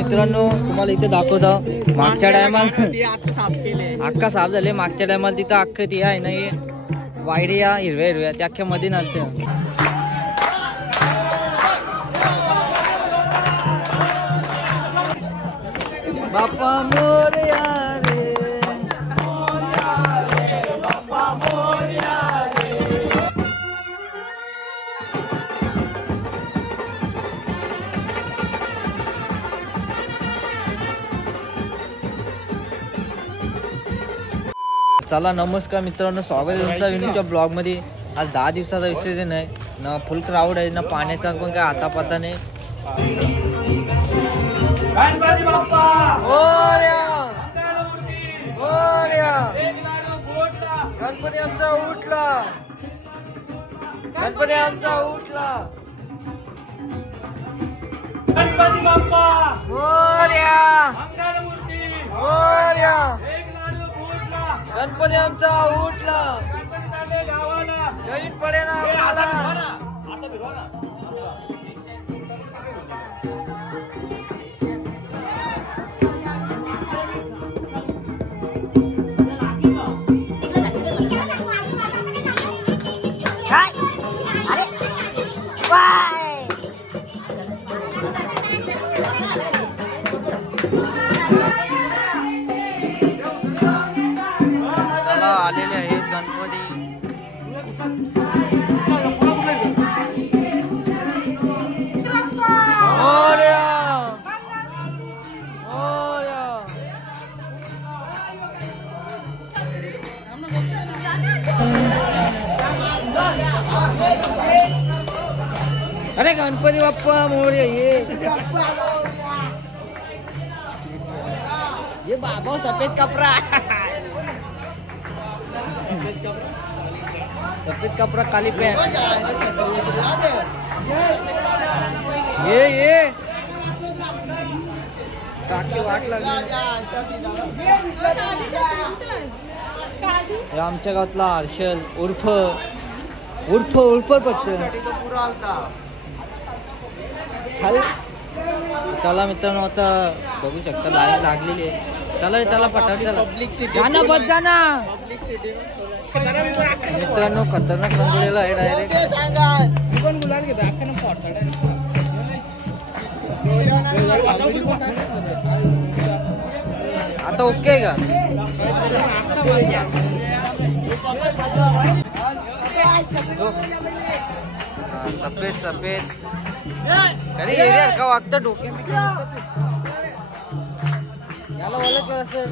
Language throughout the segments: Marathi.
मित्रांनो तुम्हाला इथे दाखवतो मागच्या टायमाला अख्खा साफ झाले. मागच्या टायमाला तिथं अख्खं ती आहे ना हे वायडिया हिरव्या हिरव्या त्या अख्ख्या मध्ये नसते. बाप्पा मोरया रे बाप्पा मोरया रे. चला नमस्कार मित्रांनो, स्वागत आहे तुमचं विनूच्या ब्लॉग मध्ये. आज 10 दिवसाचा विसर्जन आहे ना. फुल क्राऊड आहे ना. पाण्याचा पण काय हातापाता नाही. गणपती बाप्पा मोरया मोरया. गणपती आमचा उठला. गणपती आमचा उठला. गणपती बाप्पा मोरया मोरया. गणपती आमचा उठला. जैन पडे ना आम्हाला. चला आलेले आहेत गणपती. मोरया मोरया. अरे गणपती बाप्पा मोरया. ये बाबा सफेद कपड़ा. सफेद कपड़ा काली पैंट. ये काकी वाट लागली. आमच्या गावातला हर्षल उर्फ उर्फ उर्फ फक्त चला मित्रांनो आता बघू शकता लाईन लागलेली आहे. चला चला पटापट चला. जाना बस जाना मित्रांनो. खतरनाक रंगोळीला आहे डायरेक्ट. आता ओके का. सफेद सफेद कधी एरिया का वागतं डोके याला ओळख असेल.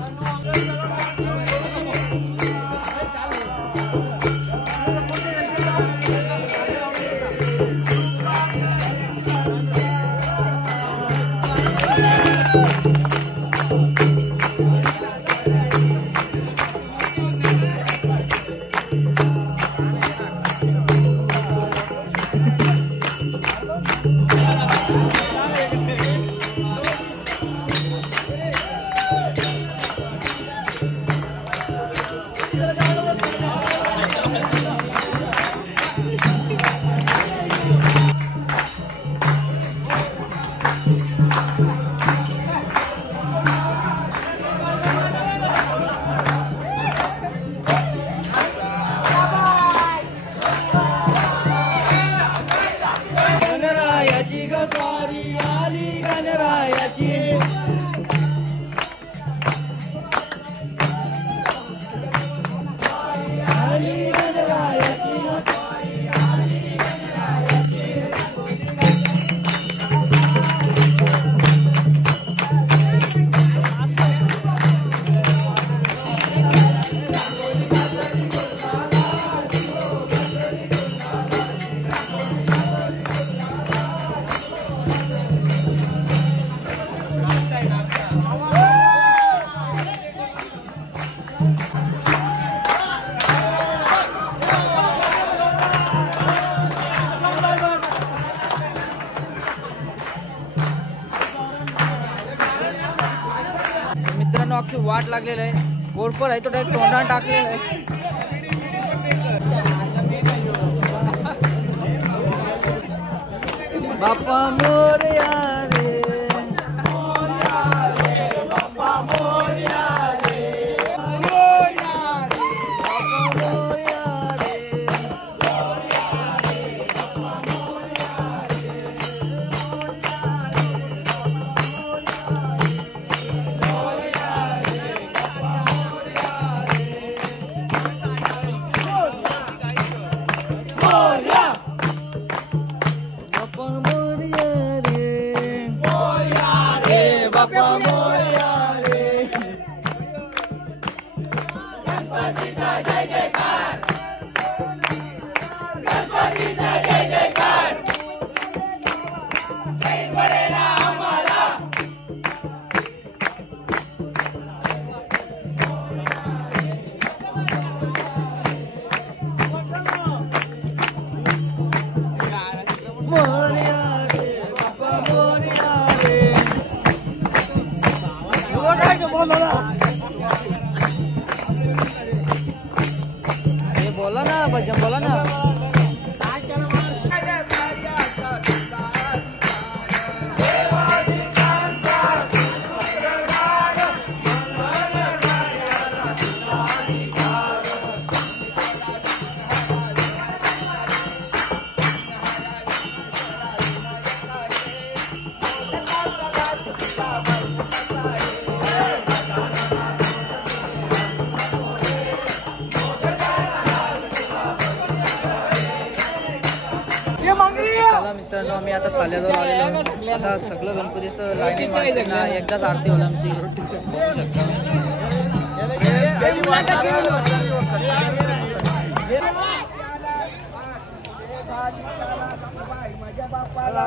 अख्खी वाट लागलेलं आहे. कोरफड आहे तो डायरेक्ट तोंडात टाकलेला आहे. बाप्पा मोरया रे बाप्पा मोरया रे. गणपतीचा जय जयकार, गणपतीचा जय जयकार, जय पडेला आम्हाला. मोरया रे बाप्पा मोरया रे. बोला ना भजन बोला ना. चला मित्रांनो, आम्ही आता ताल्याजवळ आलेलो आहोत. आता सगळं गणपतीचं लाईनिंग एकदाच आरती होईल आमची. माझ्या बापाला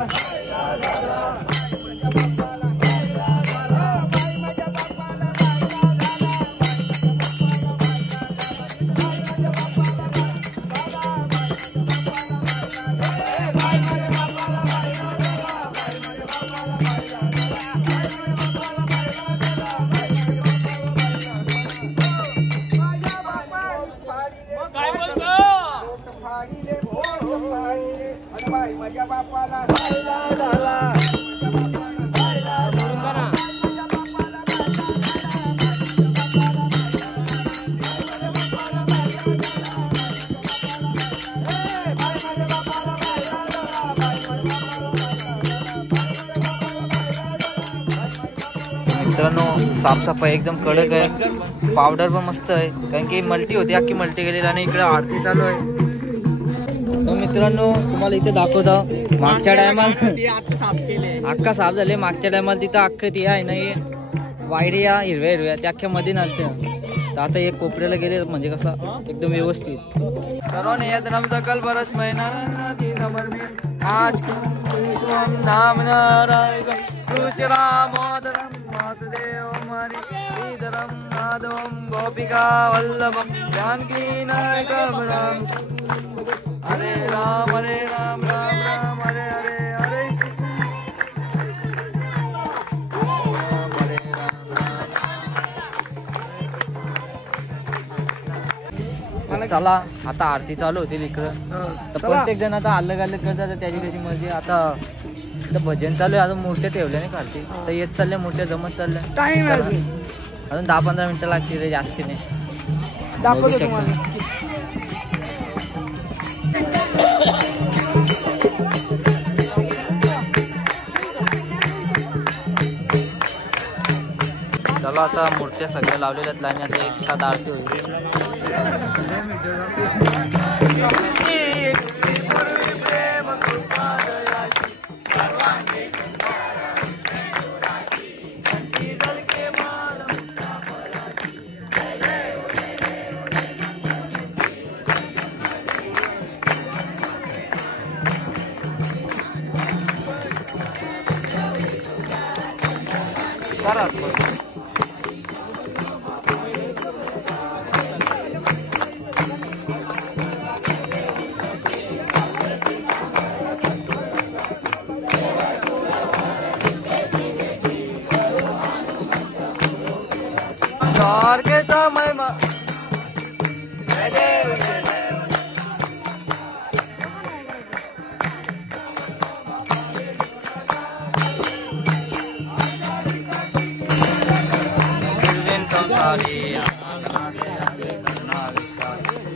मित्रांनो, साफसफाई एकदम कडक आहे. पावडर पण मस्त आहे, कारण की मल्टी होती, अख्खी मल्टी गेलेली. आणि इकडे आरती चालू आहे. तर मित्रांनो, तुम्हाला इथे दाखवतो. मागच्या टायमाला अख्खा साफ झाले. मागच्या टायमाला तिथं अख्खं ती आहे ना, हे वायरिया हिरव्या हिरव्या त्या अख्ख्या मध्ये नसते. तर आता एक कोपऱ्याला गेले म्हणजे कसं एकदम व्यवस्थित. सर्वांनी याद रमचा कल बरस महिना आज नाम नारायण रुचिरामोदरम मातुदेव मारी श्रीधरम माधवम गोपिका वल्लभम जानकी नायकम राम. हरे राम राम राम हरे हरे हरे चला, आता आरती चालू होती इकडं. तर प्रत्येक जण आता अलग अलग करतात, त्याची त्याची मर्जी. आता भजन चालू आहे, अजून मूर्त्या ठेवल्या नाही खालती. तर येत चालल्या मूर्त्या, जमत चालल्या. टाइम अजून 10-15 मिनिटं लागतील रे, जास्ती नाही. चला, आता मूर्त्या सगळ्या लावलेल्यात लाईन. आता एक साथ आरती होईल.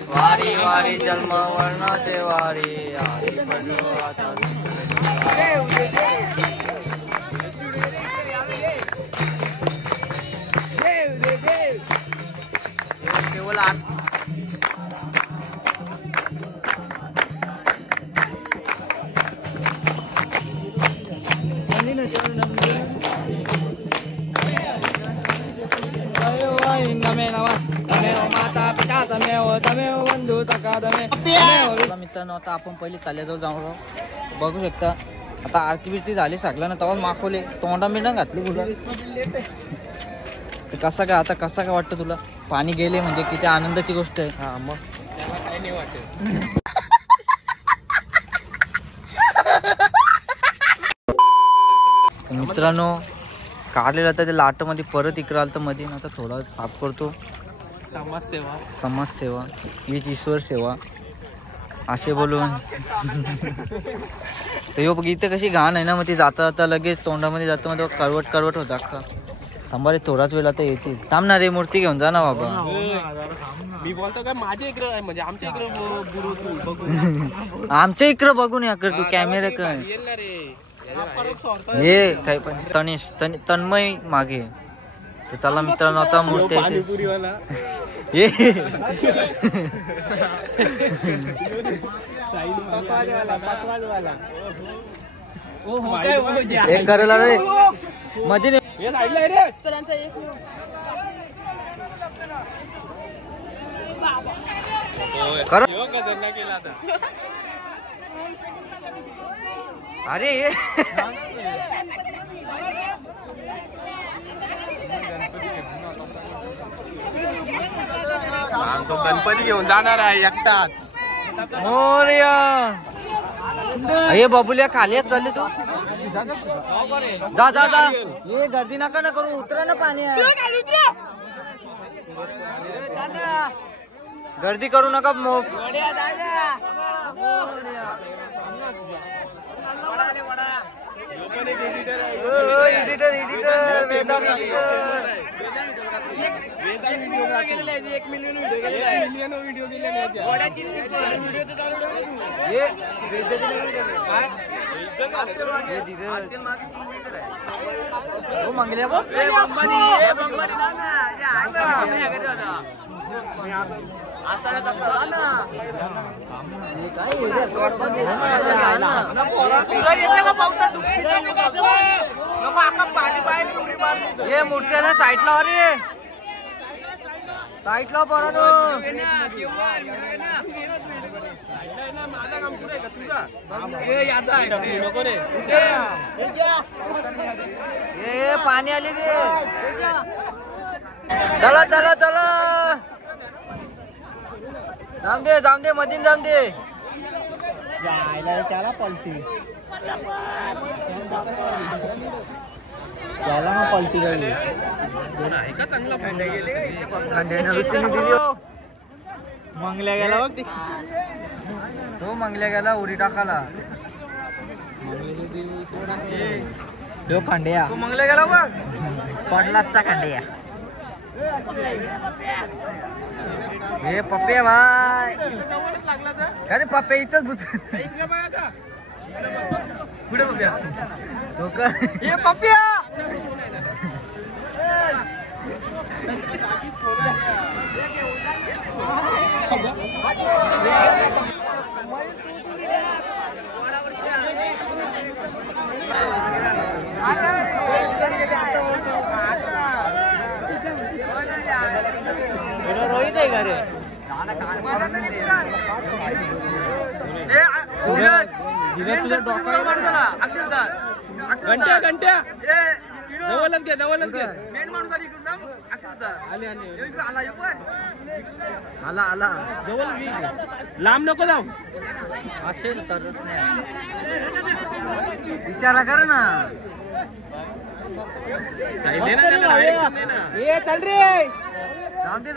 वारी वारी जन्म वर्णाचे वारी केवळ मित्रांनो आता आपण पहिले ताल्याजवळ जाऊन राहू. बघू शकता आता आरती बिरती झाली सगळं ना तेव्हा माखवले तोंडा बिंडा घातली तुला कसा काय आता कसा काय वाटतं तुला पाणी गेले म्हणजे किती आनंदाची गोष्ट आहे. हा मग त्याला काही नाही वाटत. मित्रांनो काढलेलं आता ते लाट मध्ये परत इकडं आलं तर मध्ये आता थोडा साफ करतो. समाजसेवा हीच ईश्वर सेवा असे बोलून तर बघ इथे कशी घाण आहे ना मग ती जाता जाता लगेच तोंडामध्ये जातं मग करवट करवट होता का थांबा रे थोडाच वेळ आता येते थांबणार रे मूर्ती घेऊन जा ना बाबा. मी बोलतो काय माझ्या इकडे म्हणजे आमच्या इकडे आमच्या इकडं बघून या कर तू कॅमेरा काय हे काय पण तनिष तन्मय मागे तर चला मित्रांनो आता मूर्ती ये एक करायला रे मध्ये अरे ये तो गणपती घेऊन जाणार आहे एकटाच. मोरया हे बबुल्या खाली चालले तू जा जा जा ये गर्दी नका ना करू उतरा ना पाणी आहे गर्दी करू नका एडिटर वेदांत मंगल्या ये मूर्त्याला साईडला रे साईडला बरं ये पाणी आली रे चला चला चला जाम दे मधीन जाम दे त्याला पलटी त्याला ना पलटी गेली मंगल्या गेला बघ तो मंगल्या गेला उडी टाकाला तो खंड्या तो मंगल्या गेला बघ पडलाचा खंड्या हे पप्पे भाई अरे पप्पे इथंच पुढे पप्प्या हे पप्प्या रोहित आहे का रे घंट्या घंट्या जवळच घे जवळच घे आला आला जवळ लांब नको जाऊ अक्षय तरच नाही इशारा कर ना चल रे जाऊन दे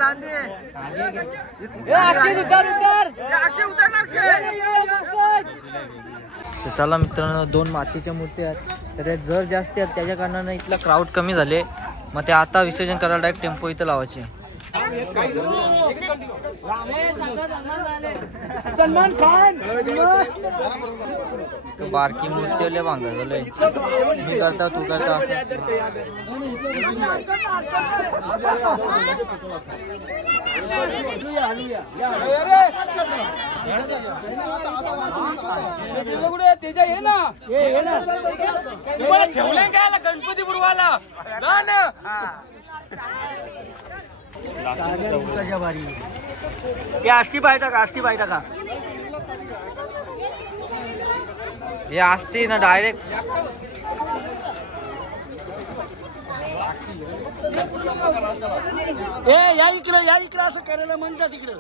तर चला मित्रांनो 2 मातीच्या मूर्ती आहेत तर त्या जर जास्त आहेत त्याच्या कारणाने इथला क्राऊड कमी झाले मग ते आता विसर्जन करायला डायरेक्ट टेम्पो इथं लावायचे. सलमान खान बारकी मूर्ती भांगर झालंय मी करता तू करता गणपती बुडवाला आष्टी पाय टाका हे असते ना डायरेक्ट या इकडं असं करायला म्हणतात इकडं.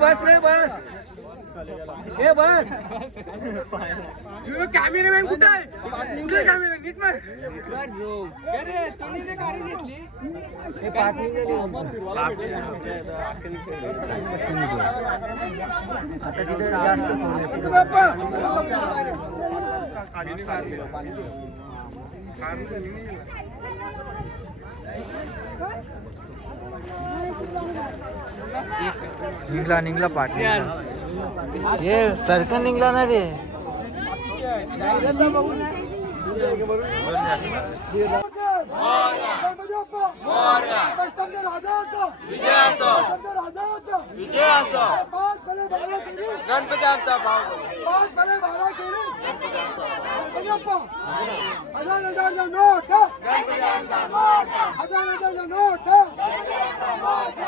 बस रे बस. हे बस. कॅमेरामॅन कुठे आहे? कॅमेरा नीट मार. निघला पाठी हे सरकन निघला ना रे. गणपती आमचा भाऊ. 1000 नोट. 1000 नोट.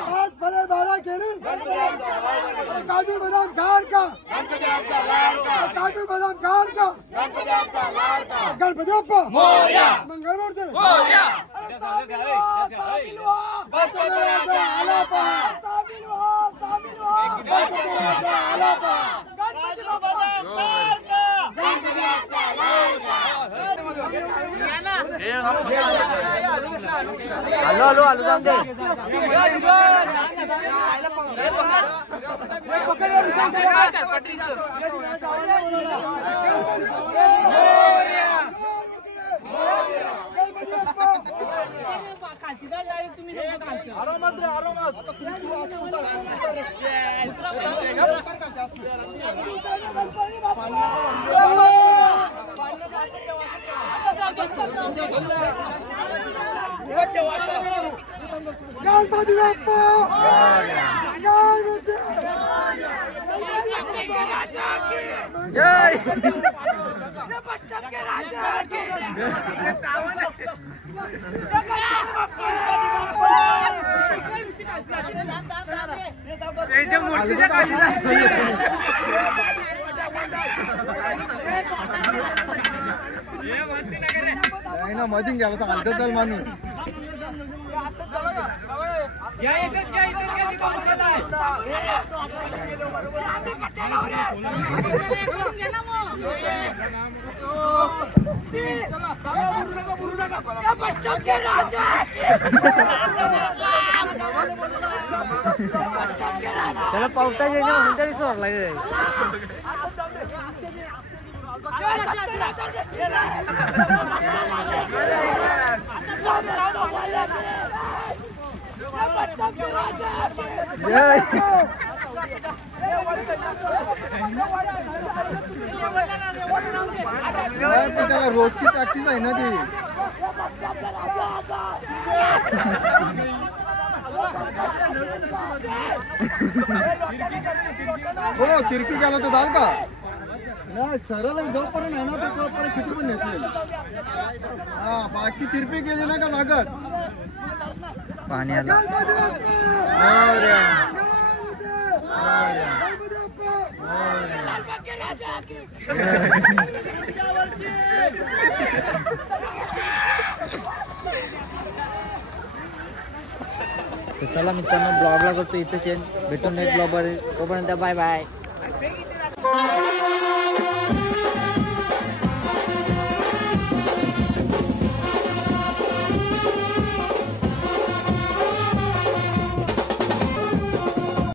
5 भले 12 केली. काजू बदाम खार का. काजू बदाम खार का. गणपती बाप्पा मंगळमूर्ती. आलो जाऊन दे. गणपती बाप्पा जय. मधून गेला तर हलकत चाल मानू. त्याला पावता गेले म्हणून तरी सोडला गे. त्याला रोजची प्रॅक्टिस आहे ना ती. हो किरकी गेला तो दाल का नाही सरळ जोपर्यंत आहे ना तोपर्यंत किती पण नेसले. हा बाकी तिरपी गेली ना का लागत. पाणी आलं. तर चला मित्रांनो ब्लॉगला करतो इथेच भेटून नेक्स्ट ब्लॉग वर. तोपर्यंत बाय बाय.